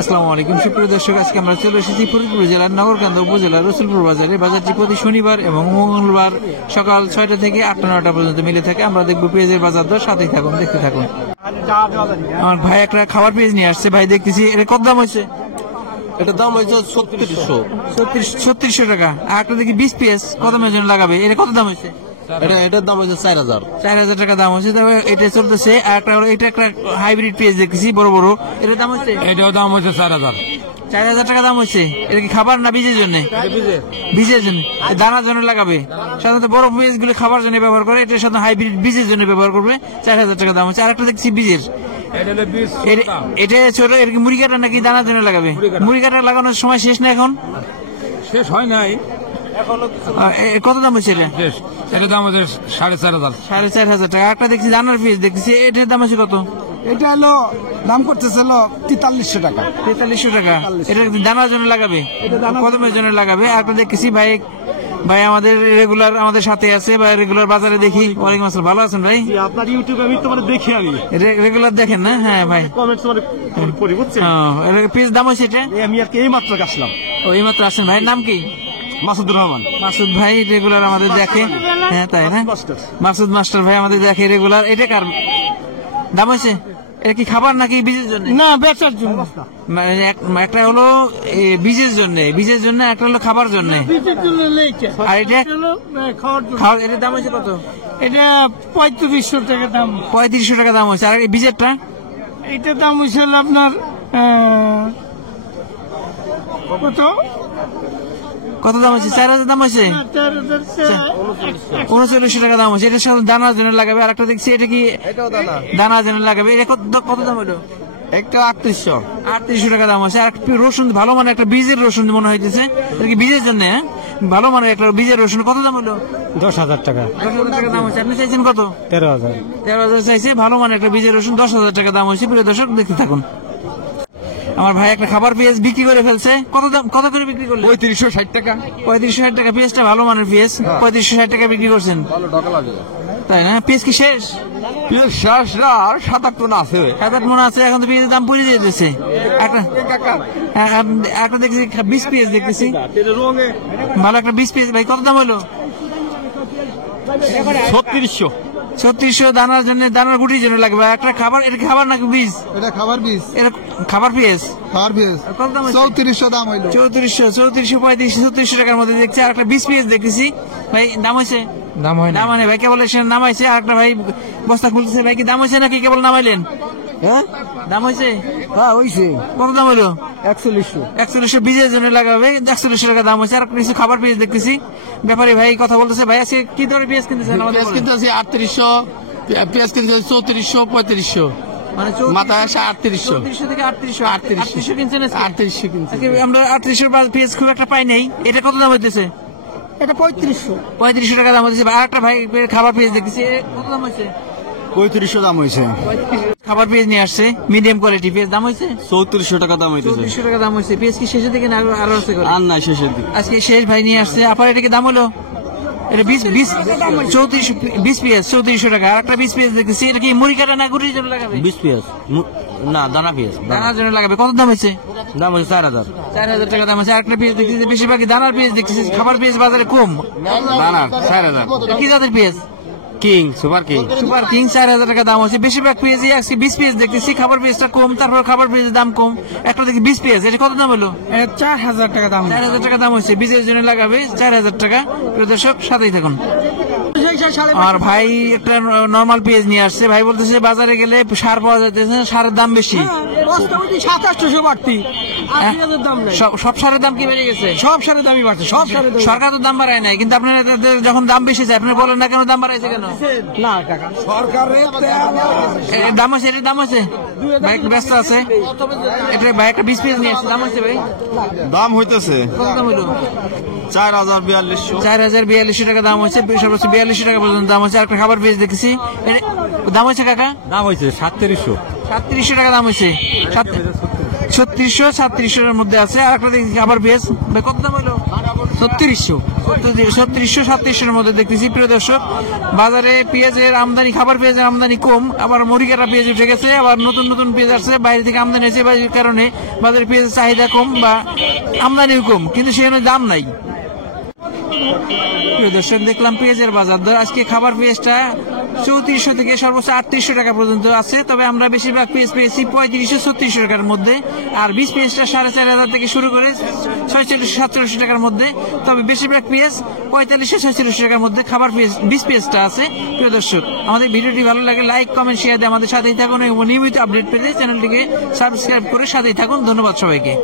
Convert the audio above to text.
আসসালামু আলাইকুম সুপ্রিয় দর্শক, আজকে আমরা চলে এসেছি ফরিদপুর জেলার নগরকান্দা উপজেলার রসুলপুর বাজারে। বাজারটি প্রতি শনিবার এবং মঙ্গলবার সকাল 6টা থেকে 8টা 9টা পর্যন্ত মিলে থাকে। আমরা দেখবো পেঁয়াজের বাজার দর, সাথেই থাকুন, দেখতে থাকুন। আমার ভাই একটা খাবার পেঁয়াজ নিয়ে আসছে, ভাই দেখতেছি এটা কত দাম হয়েছে? এটার দাম হয়েছে 3600 টাকা। আর একটা দেখি 20 পেঁয়াজ কত মেজন লাগাবে, এটা কত দাম হয়েছে? এটার দাম হয়েছে 4000 টাকা দাম হয়েছে। তবে এটা চলতেছে। আর একটা এটা একটা হাইব্রিড পেঁয়াজ দেখতেছি বড় বড়, এটার দাম হচ্ছে, এটাও দাম হয়েছে 4000 টাকা দাম হচ্ছে। এটা কি খাবার না বীজের জন্য? বীজের জন্য, দানার জন্য লাগাবে। সাধারণত বড় পেঁয়াজ গুলো খাবার জন্য ব্যবহার করে, এটা সাধারণত হাইব্রিড বীজের জন্য ব্যবহার করবে। 4000 টাকা দাম হচ্ছে। আর একটা দেখছি বীজের, এটা ছোট, এর কি মুড়ি কাটা নাকি দানার জন্য লাগাবে? মুড়ি কাটা লাগানোর সময় শেষ না, এখন শেষ হয় নাই। কত দাম হচ্ছে এটা? এটার দাম হচ্ছে 4500। 4500 টাকা। একটা দেখছি দানার পেঁয়াজ দেখছি, এটার দাম আছে কত? এটা হলো দাম করতেছে 4300 টাকা। 4300 টাকা। এটা দানার জন্য লাগাবে, কদমের জন্য লাগাবে। আর একটা দেখছি ভাই, ভাই আমাদের রেগুলার আমাদের সাথে আছে, বা রেগুলার বাজারে দেখি। ওয়ালাইকুম আসসালাম, ভালো আছেন ভাই? আপনার ইউটিউবে আমি তো দেখি, আমি রেগুলার দেখেন না? হ্যাঁ ভাই, কমেন্টস পড়ি, বুঝছেন? পেঁয়াজ দাম হয়েছে এটা? আমি আর কি এই মাত্র আসলাম। এই মাত্র আসছেন। ভাইয়ের নাম কি? মাসুদুর রহমান। মাসুদ ভাই রেগুলার আমাদের দেখে। হ্যাঁ তাই না, মাসুদ মাস্টার ভাই আমাদের দেখে রেগুলার। এটা কার দাম হয়েছে? এটা কি খাবার নাকি বীজের জন্য? না, বেচার জন্য। একটা হলো বীজের জন্য, বীজের জন্য, একটা হলো খাবার জন্য। আর এটা খাওয়ার, এটার দাম হয়েছে কত? এটা 3500 টাকা দাম। 3500 টাকা দাম হয়েছে। আর এই বীজেরটা, এটার দাম হয়েছে আপনার কত কত দাম হয়েছে? 4000 দাম হয়েছে। 3900 টাকা দাম হয়েছে। এটার সাথে দানার জন্য লাগাবে। আর একটা দেখছি, এটা কি দানার জন্য লাগাবে। এটা কত দাম হলো? একটা 3800 টাকা দাম আছে। আর রসুন ভালো মানে একটা বীজের রসুন মনে হইতেছে, এটা কি বীজের জন্য? ভালো মানে একটা বীজের রসুন। কত দাম হলো? 10,000 টাকা। 10,000 টাকা দাম হচ্ছে। আপনি চাইছেন কত? 13,000। 13,000 চাইছে। ভালো মানে একটা বীজের রসুন 10,000 টাকা দাম হয়েছে। প্রিয় দর্শক, দেখতে থাকুন। আমার ভাই একটা খাবার পেঁয়াজ বিক্রি করে ফেলছে। কত দাম, কত করে বিক্রি করলেন? 3560 টাকা। 3560 টাকা। পেঁয়াজটা ভালো মানের পেঁয়াজ, 3560 টাকা বিক্রি করছেন, তাই না? পেঁয়াজ কি শেষ? শেষ না, আর 7-8 টন আছে। 7-8 মন আছে। এখন তো পেঁয়াজের দাম পড়ে যেতেছে। একটা দেখছি 20 পেঁয়াজ দেখতেছি, ভালো একটা 20 পেঁয়াজ। ভাই কত দাম হলো? 3600। 3600 দানার জন্য, দানার গুটির জন্য লাগবে। একটা খাবার, এটা খাবার নাকি বীজ? এটা খাবার বীজ। এটা খাবার পেঁয়াজ। খাবার বীজ। কত দাম? 3400 দাম হইলো। 3400, 3500 টাকার মধ্যে দেখছি। আর একটা 20 পেঁয়াজ দেখতেছি। ভাই দাম হয়েছে? দাম হয় না। দাম হয় ভাই, কেবল এসে নামাইছে। আর একটা ভাই বস্তা খুলতেছে। ভাই কি দাম হয়েছে নাকি কেবল নামাইলেন? হ্যাঁ, দাম হয়েছে। হ্যাঁ হইছে। কত দাম হলো? 4100। 4100 বীজের জন্য লাগাবে। 4100 টাকা দাম হয়েছে। আর কিছু খাবার পেঁয়াজ দেখতেছি। ব্যাপারী ভাই কথা বলতেছে। ভাই আজকে কি ধরে পেঁয়াজ কিনতেছেন? পেঁয়াজ কিনতে আছে 3800, পেঁয়াজ কিনতে আছে 3400, 3500, মানে মাথায় আসে 3800। 3400 থেকে 3800 কিনছেন? 3800 কিনছে। আমরা 3800 পেঁয়াজ খুব একটা পাই নাই। এটা কত দাম হইতেছে? এটা 3500। 3500 টাকা দাম হইতেছে। আর একটা ভাই খাবার পেঁয়াজ দেখতেছি, কত দাম হয়েছে? 3500 দাম হয়েছে। খাবার পেঁয়াজ নিয়ে আসছে, মিডিয়াম কোয়ালিটি পেঁয়াজ। দাম হয়েছে 3400 টাকা দাম হইতেছে। 3400 টাকা দাম হয়েছে। পেঁয়াজ কি শেষের দিকে না আরো আছে? আর নাই, শেষের দিকে। আজকে শেষ ভাই নিয়ে আসছে। আপার এটা কি দাম হলো? এটা 20 পেঁয়াজ 3400 টাকা। আর একটা 20 পেঁয়াজ দেখতেছি, এটা কি মুড়ি কাটা না গুটির জন্য লাগাবে? 20 পেঁয়াজ না, দানা পেঁয়াজ। দানার জন্য লাগাবে। কত দাম হয়েছে? দাম হচ্ছে 4000। 4000 টাকা দাম আছে। আর একটা পেঁয়াজ দেখতেছি, বেশিরভাগই দানার পেঁয়াজ দেখতেছি। খাবার পেঁয়াজ বাজারে কম। দানা 4000। কি জাতের পেঁয়াজ? King, super king. Super king 4000 টাকা দাম হচ্ছে। বেশিরভাগ পেঁয়াজই আজকে 20 পেঁয়াজ দেখতেছি। খাবার পেঁয়াজটা কম, তারপর খাবার পেঁয়াজের দাম কম। একটা দেখি 20 পেঁয়াজ, এটা কত দাম হলো? 4000 টাকা দাম। 4000 টাকা দাম হচ্ছে। বীজের জন্য লাগাবে 4000 টাকা। প্রিয় দর্শক, সাথেই থাকুন। আর ভাই একটা নরমাল পেঁয়াজ নিয়ে আসছে। ভাই বলতেছে বাজারে গেলে সার পাওয়া যাইতেছে, সারের দাম বেশি। 2700 বাড়তি। 8000 দাম নাই। সব সারের দাম কি বেড়ে গেছে? সব সারের দামই বাড়ছে। সব সারের দাম। সরকার তো দাম বাড়ায় নাই, কিন্তু আপনার যখন দাম বেশি যায় আপনি বলেন না কেন দাম বাড়াইছে কেন? না টাকা সরকারের দাম আছে, এটার দাম আছে। ভাই ব্যস্ত আছে। এটা ভাই একটা 20 পেঁয়াজ নিয়ে আসছে। দাম হচ্ছে ভাই? দাম হইতেছে কত দাম হলো? 4042। 4042 টাকা দাম হচ্ছে। সর্বোচ্চ 42 টাকা পর্যন্ত দাম হচ্ছে। আর একটা খাবার পেঁয়াজ দেখেছি, দাম হচ্ছে কাকা? দাম হয়েছে 3700। 3700 টাকা দাম হয়েছে। 3600 3700 মধ্যে আছে। আর একটা দেখছি খাবার পেঁয়াজ, ভাই কত দাম হলো? 3600। 3600 3700 মধ্যে দেখতেছি। প্রিয় দর্শক, বাজারে পেঁয়াজের আমদানি, খাবার পেঁয়াজের আমদানি কম, আবার মরিকাটা পেঁয়াজ উঠে গেছে, আবার নতুন নতুন পেঁয়াজ আসছে, বাইরে থেকে আমদানি হয়েছে, এই কারণে বাজারে পেঁয়াজের চাহিদা কম বা আমদানিও কম, কিন্তু সেখানে দাম নাই। প্রিয় দর্শক, দেখলাম পেঁয়াজের বাজার দর। আজকে খাবার পেঁয়াজটা 3400 থেকে সর্বোচ্চ 3800 টাকা পর্যন্ত আছে, তবে আমরা বেশিরভাগ পেঁয়াজ পেয়েছি 3500-3600 টাকার মধ্যে। আর বীজ পেঁয়াজটা 4500 থেকে শুরু করে 4600-4700 টাকার মধ্যে, তবে বেশিরভাগ পেঁয়াজ 4500-4600 টাকার মধ্যে খাবার পেঁয়াজ, বীজ পেঁয়াজটা আছে। প্রিয় দর্শক, আমাদের ভিডিওটি ভালো লাগে লাইক কমেন্ট শেয়ার দিয়ে আমাদের সাথেই থাকুন এবং নিয়মিত আপডেট পেতে চ্যানেলটিকে সাবস্ক্রাইব করে সাথেই থাকুন। ধন্যবাদ সবাইকে।